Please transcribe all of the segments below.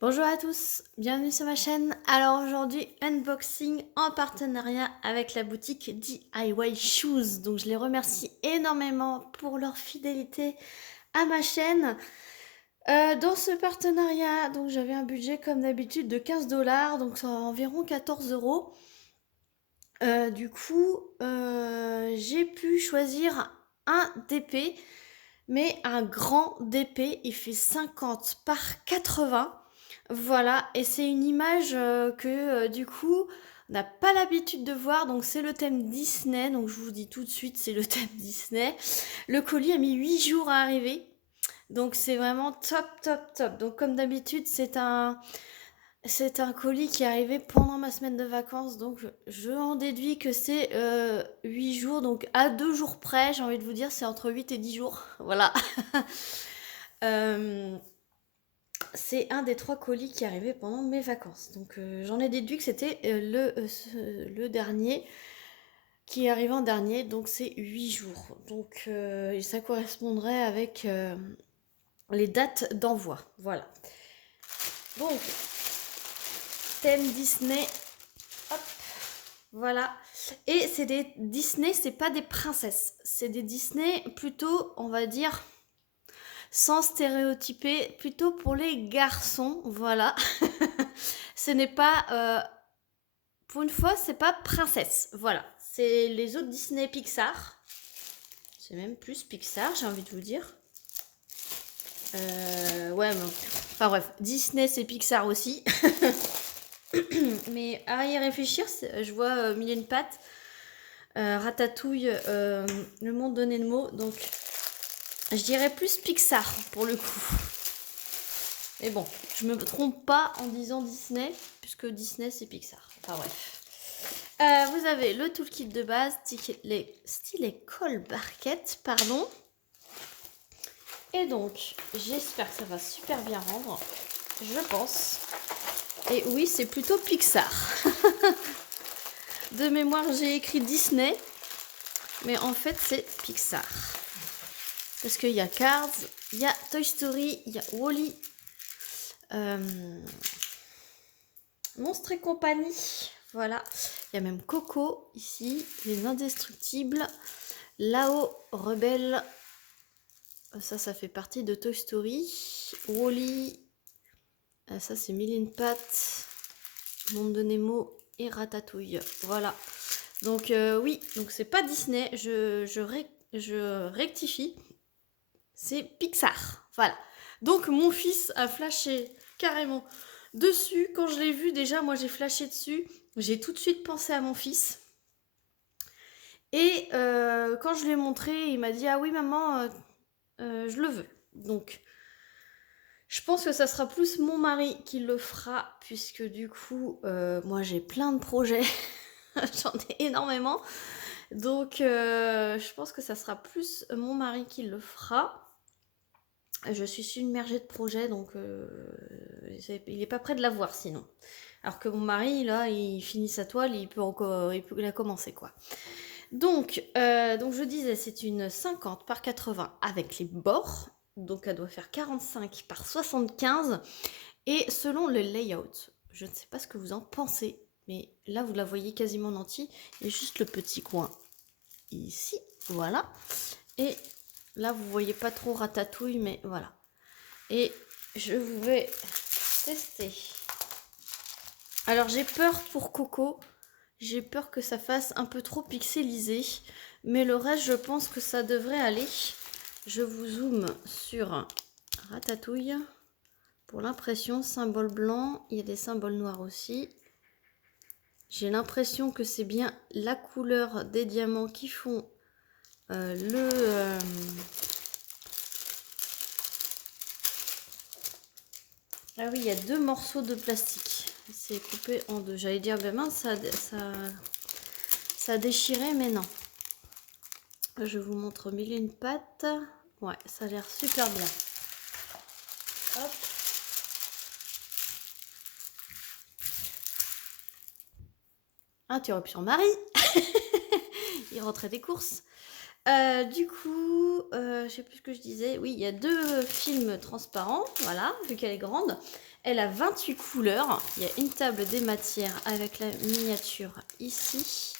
Bonjour à tous, bienvenue sur ma chaîne. Alors aujourd'hui, unboxing en partenariat avec la boutique DIY Shoes. Donc je les remercie énormément pour leur fidélité à ma chaîne. Dans ce partenariat, donc j'avais un budget comme d'habitude de 15 $, donc ça environ 14 €. J'ai pu choisir un DP, mais un grand DP, il fait 50 par 80. Voilà, et c'est une image on n'a pas l'habitude de voir, donc c'est le thème Disney, donc je vous dis tout de suite, c'est le thème Disney. Le colis a mis 8 jours à arriver, donc c'est vraiment top, top, top. Donc comme d'habitude, c'est un colis qui est arrivé pendant ma semaine de vacances, donc je en déduis que c'est 8 jours, donc à 2 jours près, j'ai envie de vous dire, c'est entre 8 et 10 jours, voilà. Euh, c'est un des 3 colis qui est arrivé pendant mes vacances, donc j'en ai déduit que c'était le dernier qui est arrivé en dernier, donc c'est 8 jours. Donc ça correspondrait avec les dates d'envoi, voilà. Donc, thème Disney. Hop, voilà. Et c'est des Disney, c'est pas des princesses. C'est des Disney plutôt, on va dire, sans stéréotyper, plutôt pour les garçons. Voilà. Ce n'est pas. Pour une fois, c'est pas princesse. Voilà. C'est les autres Disney Pixar. C'est même plus Pixar, j'ai envie de vous dire. Ouais, mais... Enfin bref, Disney c'est Pixar aussi. Mais à y réfléchir, je vois Mille et une pattes, Ratatouille, Le Monde de Nemo, donc je dirais plus Pixar pour le coup. Mais bon, je me trompe pas en disant Disney, puisque Disney c'est Pixar. Enfin bref. Vous avez le toolkit de base, stylet colle barquette, pardon. Et donc, j'espère que ça va super bien rendre. Je pense. Et oui, c'est plutôt Pixar. De mémoire, j'ai écrit Disney, mais en fait, c'est Pixar. Parce qu'il y a Cars, il y a Toy Story, il y a Wall-E, Monstres et compagnie. Voilà. Il y a même Coco ici, Les Indestructibles, Là-haut, Rebelle. Ça fait partie de Toy Story. Wall-E, ça c'est Mille et une pattes, Monde de Nemo et Ratatouille. Voilà. Donc oui, donc c'est pas Disney, je rectifie. C'est Pixar. Voilà. Donc mon fils a flashé carrément dessus. Quand je l'ai vu, déjà, moi j'ai flashé dessus. J'ai tout de suite pensé à mon fils. Et quand je lui ai montré, il m'a dit: ah oui, maman, je le veux. Donc, je pense que ça sera plus mon mari qui le fera, puisque du coup, moi j'ai plein de projets. J'en ai énormément. Donc, je pense que ça sera plus mon mari qui le fera. Je suis submergée de projets, donc il n'est pas prêt de la voir sinon. Alors que mon mari, là, il finit sa toile, il peut la commencer, quoi. Donc je disais, c'est une 50 par 80 avec les bords. Donc elle doit faire 45 par 75. Et selon le layout, je ne sais pas ce que vous en pensez, mais là, vous la voyez quasiment en entier. Il y a juste le petit coin ici, voilà. Et là, vous voyez pas trop Ratatouille, mais voilà. Et je vais tester. Alors, j'ai peur pour Coco. J'ai peur que ça fasse un peu trop pixelisé. Mais le reste, je pense que ça devrait aller. Je vous zoome sur Ratatouille. Pour l'impression, symbole blanc. Il y a des symboles noirs aussi. J'ai l'impression que c'est bien la couleur des diamants qui font Ah oui, il y a 2 morceaux de plastique. C'est coupé en 2. J'allais dire, ben mince, ça a déchiré, mais non. Je vous montre mille et une pattes. Ouais, ça a l'air super bien. Hop. Interruption Marie. Il rentrait des courses. Je sais plus ce que je disais. Oui, il y a 2 films transparents, voilà, vu qu'elle est grande. Elle a 28 couleurs. Il y a une table des matières avec la miniature ici.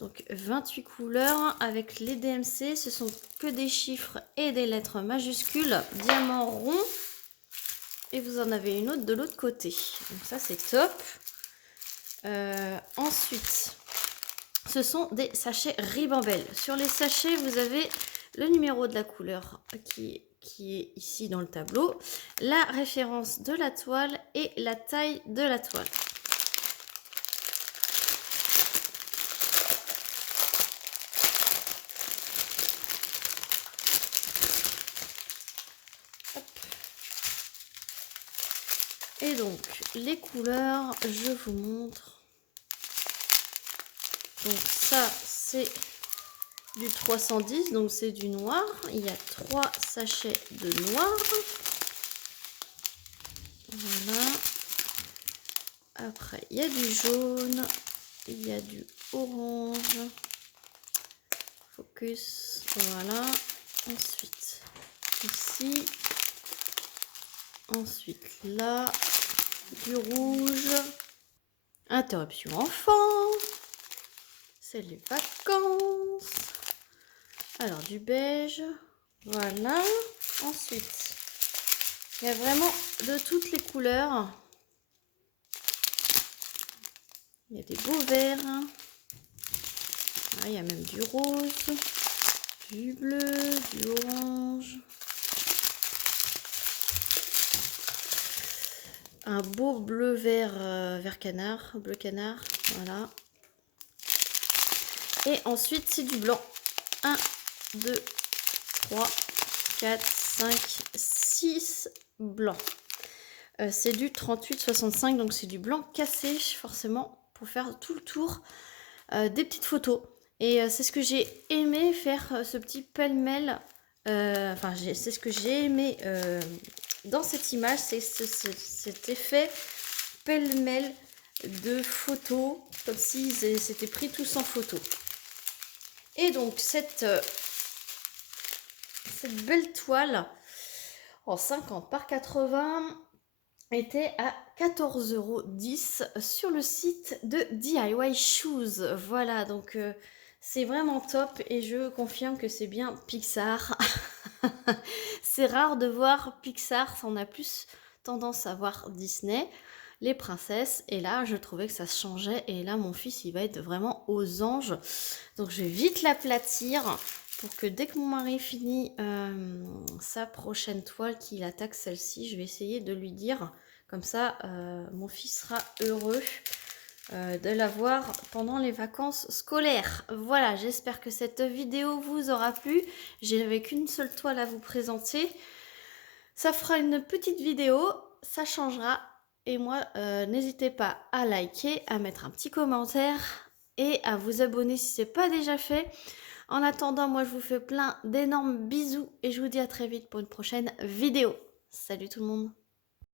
Donc 28 couleurs avec les DMC. Ce sont que des chiffres et des lettres majuscules. Diamant rond. Et vous en avez une autre de l'autre côté. Donc ça c'est top. Ensuite, ce sont des sachets Ribambelle. Sur les sachets, vous avez le numéro de la couleur qui est ici dans le tableau, la référence de la toile et la taille de la toile. Hop. Et donc, les couleurs, je vous montre. Donc ça, c'est du 310, donc c'est du noir. Il y a 3 sachets de noir. Voilà. Après, il y a du jaune, il y a du orange. Focus, voilà. Ensuite, ici. Ensuite, là, du rouge. Interruption enfant. C'est les vacances. Alors, du beige. Voilà. Ensuite, il y a vraiment de toutes les couleurs. Il y a des beaux verts. Ah, il y a même du rose, du bleu, du orange. Un beau bleu vert, vert canard, bleu canard. Voilà. Et ensuite, c'est du blanc. 1, 2, 3, 4, 5, 6 blancs. C'est du 38-65, donc c'est du blanc cassé, forcément, pour faire tout le tour des petites photos. Et c'est ce que j'ai aimé faire, ce petit pêle-mêle. Enfin, c'est ce que j'ai aimé dans cette image, c'est cet effet pêle-mêle de photos, comme s'ils s'étaient pris tous en photo. Et donc, cette belle toile en 50 par 80 était à 14,10 € sur le site de DIY Shoes. Voilà, donc c'est vraiment top et je confirme que c'est bien Pixar. C'est rare de voir Pixar, on a plus tendance à voir Disney, les princesses, et là je trouvais que ça se changeait, et là mon fils il va être vraiment aux anges, donc je vais vite l'aplatir pour que dès que mon mari finit sa prochaine toile, qu'il attaque celle-ci, je vais essayer de lui dire, comme ça mon fils sera heureux de la voir pendant les vacances scolaires. Voilà, j'espère que cette vidéo vous aura plu. J'avais qu'une seule toile à vous présenter. Ça fera une petite vidéo, ça changera. Et moi, n'hésitez pas à liker, à mettre un petit commentaire et à vous abonner si ce n'est pas déjà fait. En attendant, moi je vous fais plein d'énormes bisous et je vous dis à très vite pour une prochaine vidéo. Salut tout le monde!